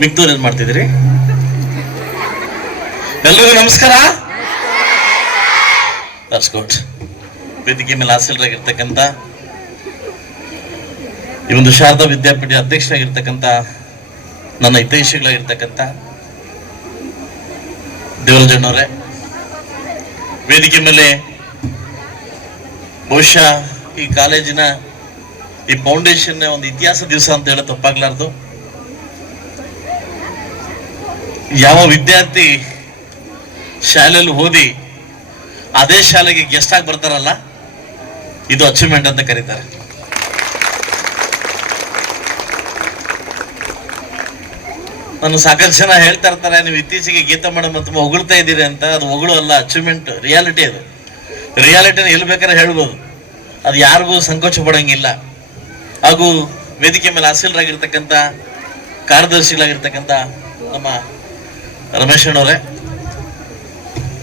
ಮಿಕ್ದೂರ್ ಏನ್ ಮಾಡ್ತಿದ್ರಿ ಎಲ್ರಿಗೂ ನಮಸ್ಕಾರ. ಗುಡ್ ವೇದಿಕೆ ಮೇಲೆ ಆಸೀನರಾಗಿರ್ತಕ್ಕಂಥ ಈ ಒಂದು ಶಾರದಾ ವಿದ್ಯಾಪೀಠ ಅಧ್ಯಕ್ಷರಾಗಿರ್ತಕ್ಕಂಥ ನನ್ನ ಹಿತೈಷಿಗಳಾಗಿರ್ತಕ್ಕಂಥ ದೇವರಾಜಣ್ಣವರೇ, ವೇದಿಕೆ ಮೇಲೆ ಬಹುಶಃ ಈ ಕಾಲೇಜಿನ ಈ ಫೌಂಡೇಶನ್ ಒಂದು ಇತಿಹಾಸ ದಿವಸ ಅಂತ ಹೇಳೋ ತಪ್ಪಾಗ್ಲಾರ್ದು. ಯಾವ ವಿದ್ಯಾರ್ಥಿ ಶಾಲೆಯಲ್ಲಿ ಓದಿ ಅದೇ ಶಾಲೆಗೆ ಗೆಸ್ಟ್ ಆಗಿ ಬರ್ತಾರಲ್ಲ, ಇದು ಅಚೀವ್ಮೆಂಟ್ ಅಂತ ಕರೀತಾರೆ. ನಾನು ಸಾಕಷ್ಟು ಜನ ಹೇಳ್ತಾ ಇರ್ತಾರೆ, ನೀವು ಇತ್ತೀಚೆಗೆ ಗೀತಾ ಮೇಡಮ್ ತುಂಬ ಹೊಗಳ್ತಾ ಇದ್ದೀರಿ ಅಂತ. ಅದು ಹೊಗಳು ಅಲ್ಲ ಅಚೀವ್ಮೆಂಟ್ ರಿಯಾಲಿಟಿ ಅದು. ರಿಯಾಲಿಟಿನ ಎಲ್ಲಿ ಬೇಕಾದ್ರೆ ಹೇಳ್ಬೋದು. ಅದು ಯಾರಿಗೂ ಸಂಕೋಚ ಪಡೋಂಗಿಲ್ಲ. ಹಾಗೂ ವೇದಿಕೆ ಮೇಲೆ ಹಾಸಿಲರಾಗಿರ್ತಕ್ಕಂಥ ಕಾರ್ಯದರ್ಶಿಗಳಾಗಿರ್ತಕ್ಕಂಥ ನಮ್ಮ ರಮೇಶ್ ಅಣ್ಣವರೇ,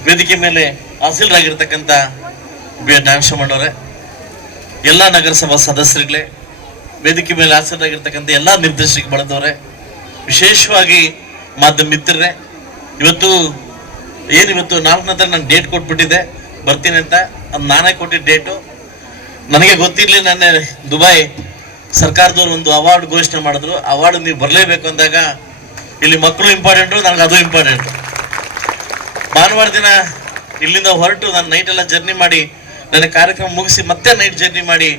ವೇದಿಕೆ ಮೇಲೆ ಹಾಸಿಲರಾಗಿರ್ತಕ್ಕಂಥ ಬಿ ಎನ್ ಎಲ್ಲ ನಗರಸಭಾ ಸದಸ್ಯರುಗಳೇ, ವೇದಿಕೆ ಮೇಲೆ ಹಾಸಿಲರಾಗಿರ್ತಕ್ಕಂಥ ಎಲ್ಲ ನಿರ್ದೇಶಕ ಬಳದವರೇ, ವಿಶೇಷವಾಗಿ ಮಾಧ್ಯಮ ಮಿತ್ರರೇ, ಇವತ್ತು ಏನು ಇವತ್ತು ನಾಲ್ಕನೇ ತಾರೀಕು ನಾನು ಡೇಟ್ ಕೊಟ್ಬಿಟ್ಟಿದ್ದೆ, ಬರ್ತೀನಿ ಅಂತ, ಅದು ನಾನೇ ಕೊಟ್ಟಿದ್ದ ಡೇಟು ನನಗೆ ಗೊತ್ತಿರಲಿ ನನ್ನ ದುಬೈ ಸರ್ಕಾರದವ್ರು ಒಂದು ಅವಾರ್ಡ್ ಘೋಷಣೆ ಮಾಡಿದ್ರು ಅವಾರ್ಡ್ ನೀವು ಬರಲೇಬೇಕು ಅಂದಾಗ ಇಲ್ಲಿ ಮಕ್ಕಳು ಇಂಪಾರ್ಟೆಂಟು ನನಗೆ ಅದು ಇಂಪಾರ್ಟೆಂಟು ಭಾನುವಾರ ದಿನ ಇಲ್ಲಿಂದ ಹೊರಟು ನಾನು ನೈಟ್ ಎಲ್ಲ ಜರ್ನಿ ಮಾಡಿ, ನನ್ನ ಕಾರ್ಯಕ್ರಮ ಮುಗಿಸಿ ಮತ್ತೆ ನೈಟ್ ಜರ್ನಿ ಮಾಡಿ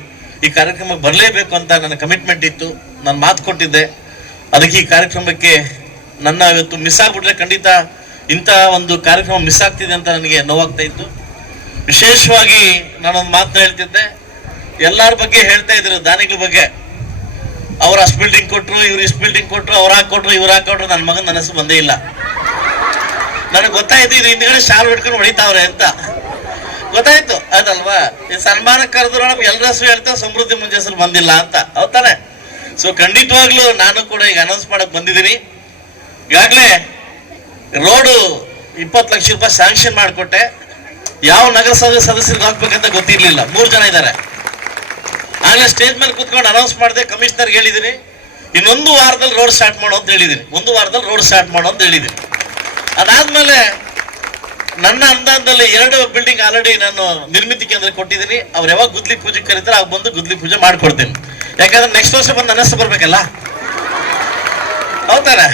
ಈ ಕಾರ್ಯಕ್ರಮಕ್ಕೆ ಬರಲೇಬೇಕು ಅಂತ ನನ್ನ ಕಮಿಟ್ಮೆಂಟ್ ಇತ್ತು. ನಾನು ಮಾತು ಕೊಟ್ಟಿದ್ದೆ. ಅದಕ್ಕೆ ಈ ಕಾರ್ಯಕ್ರಮಕ್ಕೆ ನನ್ನ ಇವತ್ತು ಮಿಸ್ ಆಗ್ಬಿಟ್ರೆ ಖಂಡಿತ ಇಂಥ ಒಂದು ಕಾರ್ಯಕ್ರಮ ಮಿಸ್ ಆಗ್ತಿದೆ ಅಂತ ನನಗೆ ನೋವಾಗ್ತಾ ಇತ್ತು. ವಿಶೇಷವಾಗಿ ನಾನೊಂದು ಮಾತನ್ನ ಹೇಳ್ತಿದ್ದೆ. ಎಲ್ಲರ ಬಗ್ಗೆ ಹೇಳ್ತಾ ಇದ್ರು, ದಾನಿಗಳ ಬಗ್ಗೆ. ಅವ್ರು ಅಷ್ಟು ಬಿಲ್ಡಿಂಗ್ ಕೊಟ್ರು, ಇವ್ರು ಇಷ್ಟು ಬಿಲ್ಡಿಂಗ್ ಕೊಟ್ರು, ಅವ್ರು ಹಾಕೊಟ್ರು ಇವ್ರು ಹಾಕೊಟ್ರು ನನ್ನ ಮಗನ ನನ್ನ ಹೆಸರು ಬಂದೇ ಇಲ್ಲ. ನನಗೆ ಗೊತ್ತಾಯ್ತು, ಇದು ಹಿಂದ್ಗಡೆ ಶಾಲ್ ಹಿಡ್ಕೊಂಡು ಹೊಡಿತಾವ್ರೆ ಅಂತ. ಗೊತ್ತಾಯ್ತು ಅದಲ್ವಾ ಈ ಸನ್ಮಾನ ಕರೆದ್ರು ನಮ್ಗೆ ಎಲ್ಲರ ಹೆಸರು ಹೇಳ್ತಾ ಸಮೃದ್ಧಿ ಹೆಸರು ಬಂದಿಲ್ಲ ಅಂತ. ಹೌದಾನೆ ಸೊ ಖಂಡಿತವಾಗ್ಲೂ ನಾನು ಕೂಡ ಈಗ ಅನೌನ್ಸ್ ಮಾಡಕ್ ಬಂದಿದ್ದೀನಿ. ಈಗಾಗಲೇ ರೋಡು ಇಪ್ಪತ್ತು ಲಕ್ಷ ರೂಪಾಯಿ ಸ್ಯಾಂಕ್ಷನ್ ಮಾಡಿಕೊಟ್ಟೆ. ಯಾವ ನಗರಸಭೆ ಸದಸ್ಯರಿಗೆ ಹಾಕ್ಬೇಕಂತ ಗೊತ್ತಿರ್ಲಿಲ್ಲ. ಮೂರು ಜನ ಇದ್ದಾರೆ ಆಗಲೇ ಸ್ಟೇಜ್ ಮೇಲೆ ಕೂತ್ಕೊಂಡು ಅನೌನ್ಸ್ ಮಾಡಿದೆ ಕಮಿಷನರ್ಗೆ ಹೇಳಿದ್ದೀನಿ ಇನ್ನೊಂದು ವಾರದಲ್ಲಿ ರೋಡ್ ಸ್ಟಾರ್ಟ್ ಮಾಡೋ ಅಂತ ಹೇಳಿದ್ದೀನಿ ಒಂದು ವಾರದಲ್ಲಿ ರೋಡ್ ಸ್ಟಾರ್ಟ್ ಮಾಡೋ ಅಂತ ಹೇಳಿದ್ದೀನಿ ಅದಾದ್ಮೇಲೆ ನನ್ನ ಅನುದಾನದಲ್ಲಿ ಎರಡು ಬಿಲ್ಡಿಂಗ್ ಆಲ್ರೆಡಿ ನಾನು ನಿರ್ಮಿತಿ ಕೇಂದ್ರ ಕೊಟ್ಟಿದ್ದೀನಿ ಅವ್ರು ಯಾವಾಗ ಗುದ್ಲಿ ಪೂಜೆ ಕರೀತಾರೆ ಅವಾಗ ಬಂದು ಗುದ್ಲಿ ಪೂಜೆ ಮಾಡ್ಕೊಡ್ತೀನಿ. ಯಾಕಂದ್ರೆ ನೆಕ್ಸ್ಟ್ ವರ್ಷ ಬಂದು ನನ್ನ ಬರ್ಬೇಕಲ್ಲ? ಹೌದಾನೆ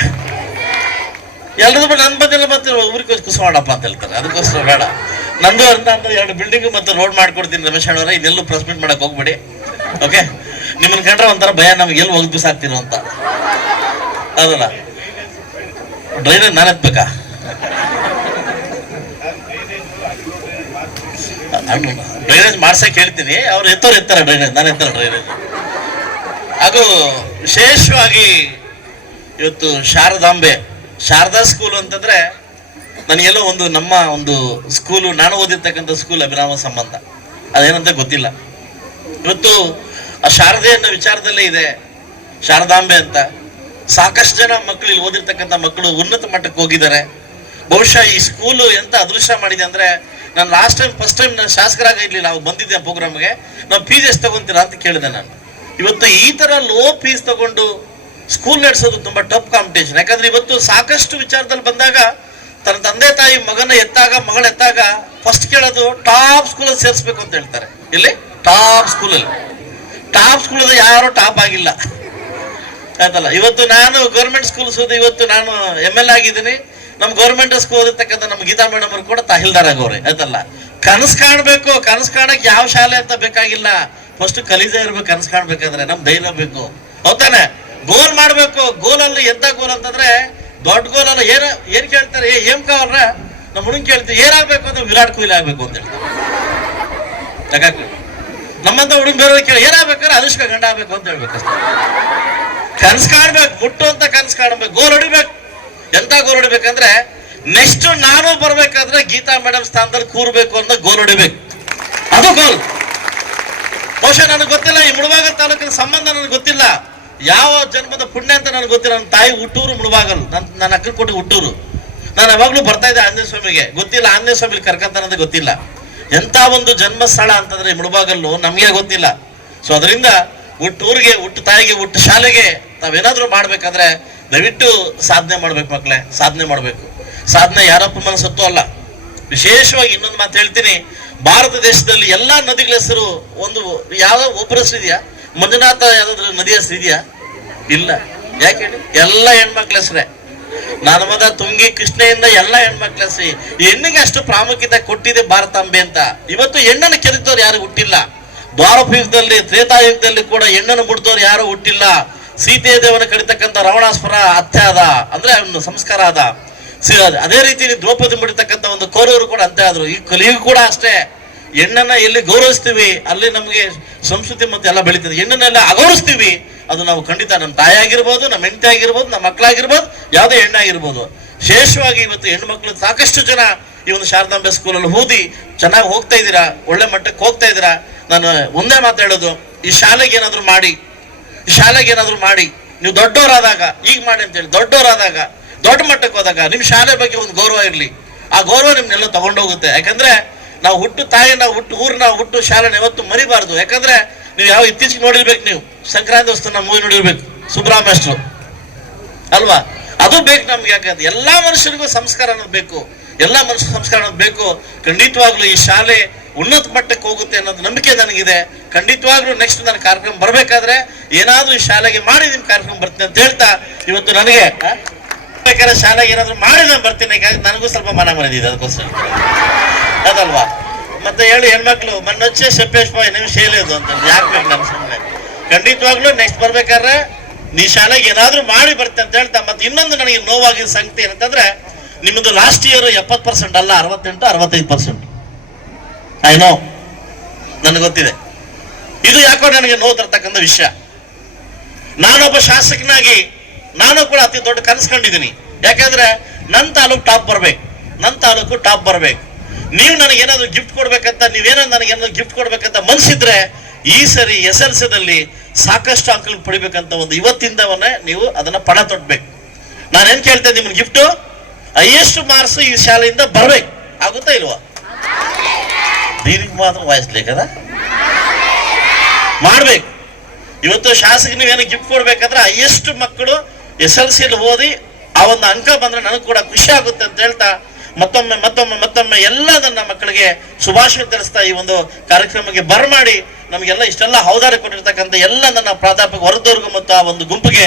ಎಲ್ರದ್ದು ನನ್ನ ಬಂದಿಲ್ಲ ಮತ್ತೆ ಊರಿಗೆ ಮಾಡಪ್ಪ ಅಂತ ಹೇಳ್ತಾರೆ. ಅದಕ್ಕೋಸ್ಕರ ಬೇಡ. ನಂದು ಅರ್ಥ ಅಂತ ಎರಡು ಬಿಲ್ಡಿಂಗ್ ಮತ್ತೆ ರೋಡ್ ಮಾಡ್ಕೊಡ್ತೀನಿ ರಮೇಶ್ ಅಣ್ಣವ್ರೆ. ಇದೆಲ್ಲೂ ಪ್ರೆಸ್ ಮೀಟ್ ಮಾಡಕ್ ಹೋಗ್ಬೇಡಿ. ಓಕೆ ನಿಮ್ಮನ್ನ ಕಂಡ್ರೆ ಒಂಥರ ಭಯ. ನಮ್ಗೆ ಎಲ್ಲಿ ಹೋಗಿ ಬಿಸಾಕ್ತಿರೋ ಅಂತ. ಅದಲ್ಲ ಡ್ರೈನೇಜ್ ನಾನು ಎತ್ಬೇಕಾ? ಡ್ರೈನೇಜ್ ಮಾಡ್ಸಕ್ ಹೇಳ್ತೀನಿ. ಅವ್ರು ಎತ್ತೋರು ಎತ್ತಾರೆ ಡ್ರೈನೇಜ್ ನಾನು ಎತ್ತಾರೆ ಡ್ರೈನೇಜ್ ಅದು ವಿಶೇಷವಾಗಿ ಇವತ್ತು ಶಾರದಾಂಬೆ. ಶಾರದಾ ಸ್ಕೂಲ್ ಅಂತಂದ್ರೆ ನನಗೆಲ್ಲೋ ಒಂದು ನಮ್ಮ ಒಂದು ಸ್ಕೂಲು ನಾನು ಓದಿರ್ತಕ್ಕಂಥ ಸ್ಕೂಲ್ ಅಭಿರಾಮ ಸಂಬಂಧ. ಅದೇನಂತ ಗೊತ್ತಿಲ್ಲ. ಇವತ್ತು ಆ ಶಾರದೆ ಅನ್ನೋ ವಿಚಾರದಲ್ಲೇ ಇದೆ. ಶಾರದಾಂಬೆ ಅಂತ. ಸಾಕಷ್ಟು ಜನ ಮಕ್ಕಳು ಇಲ್ಲಿ ಓದಿರ್ತಕ್ಕಂಥ ಮಕ್ಕಳು ಉನ್ನತ ಮಟ್ಟಕ್ಕೆ ಹೋಗಿದ್ದಾರೆ. ಬಹುಶಃ ಈ ಸ್ಕೂಲು ಎಂತ ಅದೃಶ್ಯ ಮಾಡಿದೆ ಅಂದ್ರೆ, ನಾನು ಲಾಸ್ಟ್ ಟೈಮ್ ಫಸ್ಟ್ ಟೈಮ್ ನಾನು ಶಾಸಕರಾಗ ಇಲ್ಲಿ ನಾವು ಬಂದಿದ್ದೆ ಆ ಪ್ರೋಗ್ರಾಮ್ಗೆ ನಾವು ಫೀಸ್ ಎಷ್ಟು ತಗೊಂತೀರಾ ಅಂತ ಕೇಳಿದೆ ನಾನು. ಇವತ್ತು ಈ ತರ ಲೋ ಫೀಸ್ ತಗೊಂಡು ಸ್ಕೂಲ್ ನಡೆಸೋದು ತುಂಬಾ ಟಫ್ ಕಾಂಪಿಟೇಷನ್ ಯಾಕಂದ್ರೆ ಇವತ್ತು ಸಾಕಷ್ಟು ವಿಚಾರದಲ್ಲಿ ಬಂದಾಗ ತನ್ನ ತಂದೆ ತಾಯಿ ಮಗನ ಎತ್ತಾಗ, ಮಗಳ ಎತ್ತಾಗ ಫಸ್ಟ್ ಕೇಳೋದು ಟಾಪ್ ಸ್ಕೂಲಲ್ಲಿ ಸೇರಿಸ್ಬೇಕು ಅಂತ ಹೇಳ್ತಾರೆ. ಇಲ್ಲಿ ಟಾಪ್ ಸ್ಕೂಲಲ್ಲಿ ಟಾಪ್ ಸ್ಕೂಲಲ್ಲಿ ಯಾರು ಟಾಪ್ ಆಗಿಲ್ಲ. ಆಯ್ತಲ್ಲ? ಇವತ್ತು ನಾನು ಗೌರ್ಮೆಂಟ್ ಸ್ಕೂಲ್ ಓದಿ ಇವತ್ತು ನಾನು ಎಂ ಎಲ್ ಆಗಿದ್ದೀನಿ. ನಮ್ಮ ಗೌರ್ಮೆಂಟ್ ಸ್ಕೂಲ್ ಇರ್ತಕ್ಕಂಥ ನಮ್ಮ ಗೀತಾ ಮೇಡಮ್ ಅವರು ಕೂಡ ತಹೀಲ್ದಾರ್ ಆಗೋರೆ. ಆಯ್ತಲ್ಲ? ಕನಸು ಕಾಣಬೇಕು. ಕನಸು ಕಾಣಕ್ ಯಾವ ಶಾಲೆ ಅಂತ ಬೇಕಾಗಿಲ್ಲ. ಫಸ್ಟ್ ಕಲೀಜೆ ಇರ್ಬೇಕು, ಕನಸು ಕಾಣ್ಬೇಕಂದ್ರೆ ನಮ್ ಧೈರ್ಯ ಬೇಕು. ಹೌದಾನೆ ಗೋಲ್ ಮಾಡ್ಬೇಕು. ಗೋಲಲ್ಲಿ ಎಂತ ಗೋಲ್ ಅಂತಂದ್ರೆ ದೊಡ್ಡ ಗೋಲ್ ಅಲ್ಲ ಏನ, ಏನ್ ಕೇಳ್ತಾರೆ? ಏ ಏಮ್ ಕಾವಲ್ರ ನಮ್ಮ ಹುಡುಗ ಕೇಳ್ತೀವಿ ಏನಾಗ್ಬೇಕು ಅಂದ್ರೆ ವಿರಾಟ್ ಕೊಹ್ಲಿ ಆಗ್ಬೇಕು ಅಂತ ಹೇಳ್ತಾರೆ. ನಮ್ಮಂತ ಹುಡುಗ ಬೇರೆ ಕೇಳಿ, ಏನಾಗ್ಬೇಕಾದ್ರೆ ಅನುಷ್ಕ ಗಂಡ ಆಗ್ಬೇಕು ಅಂತ ಹೇಳ್ಬೇಕು ಕನ್ಸ್ ಕಾಣ್ಬೇಕು, ಮುಟ್ಟು ಅಂತ ಕನ್ಸ್ ಕಾಣ್ಬೇಕು, ಗೋಲ್ ಹೊಡಿಬೇಕು. ಎಂತ ಗೋಲ್ ಹೊಡಿಬೇಕಂದ್ರೆ ನೆಕ್ಸ್ಟ್ ನಾನು ಬರ್ಬೇಕಾದ್ರೆ ಗೀತಾ ಮೇಡಮ್ ಸ್ಥಾನದಲ್ಲಿ ಕೂರ್ಬೇಕು ಅಂತ ಗೋಲ್ ಹೊಡಿಬೇಕು. ಅದು ಗೋಲ್ ಬಹುಶಃ ನನಗೆ ಗೊತ್ತಿಲ್ಲ, ಈ ಮುಳಬಾಗಲ್ ತಾಲೂಕಿನ ಸಂಬಂಧ ನನಗೆ ಗೊತ್ತಿಲ್ಲ. ಯಾವ ಜನ್ಮದ ಪುಣ್ಯ ಅಂತ ನನಗೆ ಗೊತ್ತಿಲ್ಲ. ನನ್ನ ತಾಯಿ ಹುಟ್ಟೂರು ಮುಳುಬಾಗಲು. ನನ್ನ ನನ್ನ ಅಕ್ಕನ ಕೊಟ್ಟು ಹುಟ್ಟೂರು. ನಾನು ಯಾವಾಗಲೂ ಬರ್ತಾ ಇದ್ದೆ ಆಂಜನೇಯ ಸ್ವಾಮಿಗೆ. ಗೊತ್ತಿಲ್ಲ ಆಂಜನೇಯ ಸ್ವಾಮಿ ಕರ್ಕಂತಾನಂತ ಗೊತ್ತಿಲ್ಲ. ಎಂಥ ಒಂದು ಜನ್ಮ ಸ್ಥಳ ಅಂತಂದ್ರೆ ಮುಳಬಾಗಲ್ಲು ನಮಗೆ ಗೊತ್ತಿಲ್ಲ. ಸೊ ಅದರಿಂದ ಹುಟ್ಟೂರಿಗೆ, ಹುಟ್ಟು ತಾಯಿಗೆ, ಹುಟ್ಟು ಶಾಲೆಗೆ ತಾವೇನಾದರೂ ಮಾಡ್ಬೇಕಾದ್ರೆ ದಯವಿಟ್ಟು ಸಾಧನೆ ಮಾಡ್ಬೇಕು ಮಕ್ಕಳೇ, ಸಾಧನೆ ಮಾಡಬೇಕು. ಸಾಧನೆ ಯಾರಪ್ಪ ಮನಸ್ಸತ್ತು ಅಲ್ಲ. ವಿಶೇಷವಾಗಿ ಇನ್ನೊಂದು ಮಾತು ಹೇಳ್ತೀನಿ. ಭಾರತ ದೇಶದಲ್ಲಿ ಎಲ್ಲಾ ನದಿಗಳ ಹೆಸರು ಒಂದು, ಯಾವ ಒಬ್ಬರ ಹೆಸರು ಇದೆಯಾ? ಮಂಜುನಾಥ ಯಾವ್ದಾದ್ರು ನದಿ ಹೆಸರು ಇದೆಯಾ? ಇಲ್ಲ. ಯಾಕೆ ಎಲ್ಲ ಹೆಣ್ಮಕ್ಳ ಹೆಸರೇ. ನರ್ಮದ, ತುಂಗಿ, ಕೃಷ್ಣೆಯಿಂದ ಎಲ್ಲ ಹೆಣ್ಮಕ್ಳ ಹೆಸರಿ. ಹೆಣ್ಣಿಗೆ ಅಷ್ಟು ಪ್ರಾಮುಖ್ಯತೆ ಕೊಟ್ಟಿದೆ ಭಾರತಾಂಬೆ ಅಂತ. ಇವತ್ತು ಹೆಣ್ಣನ್ನು ಕೆರೆತವ್ರು ಯಾರು ಹುಟ್ಟಿಲ್ಲ. ದ್ವಾರಪ ಯುಗದಲ್ಲಿ ತ್ರೇತಾಯುಗದಲ್ಲಿ ಕೂಡ ಹೆಣ್ಣನ್ನು ಮುಡ್ದವ್ರು ಯಾರು ಹುಟ್ಟಿಲ್ಲ. ಸೀತೆಯ ದೇವನ ಕಡಿತಕ್ಕಂಥ ರಾವಣಾಸ್ಪರ ಅತ್ಯ ಅದ ಅಂದ್ರೆ ಅವನು ಸಂಸ್ಕಾರ ಅದ ಅದೇ ರೀತಿ ದ್ರೌಪದಿ ಮುಡಿತಕ್ಕಂಥ ಒಂದು ಕೌರವರು ಕೂಡ ಅಂತೆ ಆದ್ರು. ಈ ಕಲಿಯು ಕೂಡ ಅಷ್ಟೇ. ಹೆಣ್ಣನ್ನ ಎಲ್ಲಿ ಗೌರವಿಸ್ತೀವಿ, ಅಲ್ಲಿ ನಮಗೆ ಸಂಸ್ಕೃತಿ ಮತ್ತೆ ಎಲ್ಲ ಬೆಳೀತದೆ. ಹೆಣ್ಣನ್ನೆಲ್ಲ ಅಗೌರವಿಸ್ತೀವಿ, ಅದು ನಾವು ಖಂಡಿತ ನಮ್ಮ ತಾಯಿ ಆಗಿರ್ಬೋದು ನಮ್ಮ ಹೆಂಡತಿ ಆಗಿರ್ಬೋದು ನಮ್ಮ ಮಕ್ಕಳಾಗಿರ್ಬೋದು, ಯಾವುದೇ ಹೆಣ್ಣಾಗಿರ್ಬೋದು. ವಿಶೇಷವಾಗಿ ಇವತ್ತು ಹೆಣ್ಣು ಮಕ್ಕಳು ಸಾಕಷ್ಟು ಜನ ಈ ಒಂದು ಶಾರದಾಂಬೆ ಸ್ಕೂಲಲ್ಲಿ ಓದಿ ಚೆನ್ನಾಗಿ ಹೋಗ್ತಾ ಇದ್ದೀರಾ, ಒಳ್ಳೆ ಮಟ್ಟಕ್ಕೆ ಹೋಗ್ತಾ ಇದ್ದೀರಾ? ನಾನು ಒಂದೇ ಮಾತಾಡೋದು ಈ ಶಾಲೆಗೆ ಏನಾದರೂ ಮಾಡಿ, ಈ ಶಾಲೆಗೆ ಏನಾದರೂ ಮಾಡಿ, ನೀವು ದೊಡ್ಡವರಾದಾಗ, ಈಗ ಮಾಡಿ ಅಂತೇಳಿ, ದೊಡ್ಡವರಾದಾಗ, ದೊಡ್ಡ ಮಟ್ಟಕ್ಕೆ ಹೋದಾಗ, ನಿಮ್ಮ ಶಾಲೆ ಬಗ್ಗೆ ಒಂದು ಗೌರವ ಇರಲಿ. ಆ ಗೌರವ ನಿಮ್ಮನ್ನೆಲ್ಲ ತಗೊಂಡೋಗುತ್ತೆ. ಯಾಕಂದ್ರೆ ನಾವು ಹುಟ್ಟು ತಾಯಿ, ನಾವು ಹುಟ್ಟು ಊರಿನ ಹುಟ್ಟು ಶಾಲೆ ಯಾವತ್ತು ಮರಿಬಾರ್ದು. ಯಾಕಂದ್ರೆ ನೀವು ಯಾವ ಇತ್ತೀಚೆಗೆ ನೋಡಿರ್ಬೇಕು ನೀವು. ಸಂಕ್ರಾಂತಿ ವಸ್ತುನ ಮೂವಿ ನೋಡಿರ್ಬೇಕು. ಸುಬ್ರಹ್ಮಣ್ಯರು ಅಲ್ವಾ? ಅದು ಬೇಕು ನಮ್ಗೆ. ಯಾಕಂದ್ರೆ ಎಲ್ಲಾ ಮನುಷ್ಯರಿಗೂ ಸಂಸ್ಕಾರ ಅನ್ನೋದು ಬೇಕು. ಎಲ್ಲಾ ಮನುಷ್ಯ ಸಂಸ್ಕಾರ ಅನ್ನೋದು ಬೇಕು. ಖಂಡಿತವಾಗ್ಲೂ ಈ ಶಾಲೆ ಉನ್ನತ ಮಟ್ಟಕ್ಕೆ ಹೋಗುತ್ತೆ ಅನ್ನೋದು ನಂಬಿಕೆ ನನಗಿದೆ. ಖಂಡಿತವಾಗ್ಲೂ ನೆಕ್ಸ್ಟ್ ನನ್ನ ಕಾರ್ಯಕ್ರಮ ಬರಬೇಕಾದ್ರೆ ಏನಾದ್ರೂ ಈ ಶಾಲೆಗೆ ಮಾಡಿ ನಿಮ್ ಕಾರ್ಯಕ್ರಮ ಬರ್ತೀನಿ ಅಂತ ಹೇಳ್ತಾ ಇವತ್ತು ನನಗೆ ಬೇಕಾದ್ರೆ ಶಾಲೆಗೆ ಏನಾದ್ರು ಮಾಡಿ ನಾನು ಬರ್ತೀನಿ. ಯಾಕಂದ್ರೆ ನನಗೂ ಸ್ವಲ್ಪ ಮನ ಮರದಿದೆ ಅದಕ್ಕೋಸ್ಕರ. ಅದಲ್ವಾ ಮತ್ತೆ ಹೇಳಿ ಹೆಣ್ಮಕ್ಳು ಮಣ್ಣೊಚ್ಚೆ ಬಾಯ್ ನಿಮಿಷ ಹೇಳಿದ್ದು ಅಂತ. ಯಾಕೆ ಬೇಕು ನಮ್ಮ ಸುಮ್ಮನೆ ಖಂಡಿತವಾಗ್ಲೂ ನೆಕ್ಸ್ಟ್ ಬರ್ಬೇಕಾದ್ರೆ ನೀ ಶಾಲೆಗೆ ಏನಾದ್ರೂ ಮಾಡಿ ಬರ್ತೆ ಅಂತ ಹೇಳ್ತಾ, ಮತ್ತೆ ಇನ್ನೊಂದು ನನಗೆ ನೋವಾಗಿನ ಸಂಗತಿ ಏನಂತಂದ್ರೆ ನಿಮ್ಮದು ಲಾಸ್ಟ್ ಇಯರ್ ಎಪ್ಪತ್ತು ಪರ್ಸೆಂಟ್ ಅಲ್ಲ, ಅರವತ್ತೆಂಟು, ಅರವತ್ತೈದು ಪರ್ಸೆಂಟ್ ಐ ನೋ ನನಗೆ ಗೊತ್ತಿದೆ. ಇದು ಯಾಕೋ ನನಗೆ ನೋವು ತರ್ತಕ್ಕಂಥ ವಿಷಯ. ನಾನೊಬ್ಬ ಶಾಸಕನಾಗಿ, ನಾನು ಕೂಡ ಅತಿ ದೊಡ್ಡ ಕನಸ್ಕೊಂಡಿದ್ದೀನಿ. ಯಾಕಂದ್ರೆ ನನ್ನ ತಾಲೂಕು ಟಾಪ್ ಬರ್ಬೇಕು. ನನ್ನ ತಾಲೂಕು ಟಾಪ್ ಬರ್ಬೇಕು. ನೀವು ನನಗೆ ಏನಾದ್ರು ಗಿಫ್ಟ್ ಕೊಡ್ಬೇಕಂತ ನೀವೇನಾದ್ರು ನನಗೆ ಏನಾದ್ರು ಗಿಫ್ಟ್ ಕೊಡ್ಬೇಕಂತ ಮನ್ಸಿದ್ರೆ, ಈ ಸರಿ ಎಸ್ ಎಲ್ ಸಿದಲ್ಲಿ ಸಾಕಷ್ಟು ಅಂಕಲ್ ಪಡಿಬೇಕಂತ ಒಂದು ಇವತ್ತಿಂದವನ್ನೇ ನೀವು ಅದನ್ನ ಪಣ ತೊಟ್ಬೇಕು. ನಾನೇನ್ ಕೇಳ್ತೇನೆ ನಿಮ್ಗೆ ಗಿಫ್ಟು ಹೈಯೆಸ್ಟ್ ಮಾರ್ಕ್ಸ್ ಈ ಶಾಲೆಯಿಂದ ಬರ್ಬೇಕು. ಆಗುತ್ತಾ ಇಲ್ವಾ? ದೀನಿಗೆ ಮಾತ್ರ ವಾಯಿಸ್ಲೇಕದ ಮಾಡ್ಬೇಕು. ಇವತ್ತು ಶಾಸಕ ನೀವೇನು ಗಿಫ್ಟ್ ಕೊಡ್ಬೇಕಂದ್ರೆ ಹೈಯೆಸ್ಟ್ ಮಕ್ಕಳು ಎಸ್ ಎಲ್ ಸಿಲಿ ಓದಿ ಆ ಒಂದು ಅಂಕ ಬಂದ್ರೆ ನನಗೆ ಕೂಡ ಖುಷಿ ಆಗುತ್ತೆ ಅಂತ ಹೇಳ್ತಾ ಮತ್ತೊಮ್ಮೆ ಮತ್ತೊಮ್ಮೆ ಮತ್ತೊಮ್ಮೆ ಎಲ್ಲ ನನ್ನ ಮಕ್ಕಳಿಗೆ ಶುಭಾಶಯ ತಿಳಿಸ್ತಾ ಈ ಒಂದು ಕಾರ್ಯಕ್ರಮಕ್ಕೆ ಬರಮಾಡಿ. ನಮಗೆಲ್ಲ ಇಷ್ಟೆಲ್ಲ ಹೌದಾರಿ ಕೊಟ್ಟಿರ್ತಕ್ಕಂಥ ಎಲ್ಲ ನನ್ನ ಪ್ರಾಧ್ಯಾಪಕ ವರ್ಗದವ್ರಿಗೂ ಮತ್ತು ಆ ಒಂದು ಗುಂಪಿಗೆ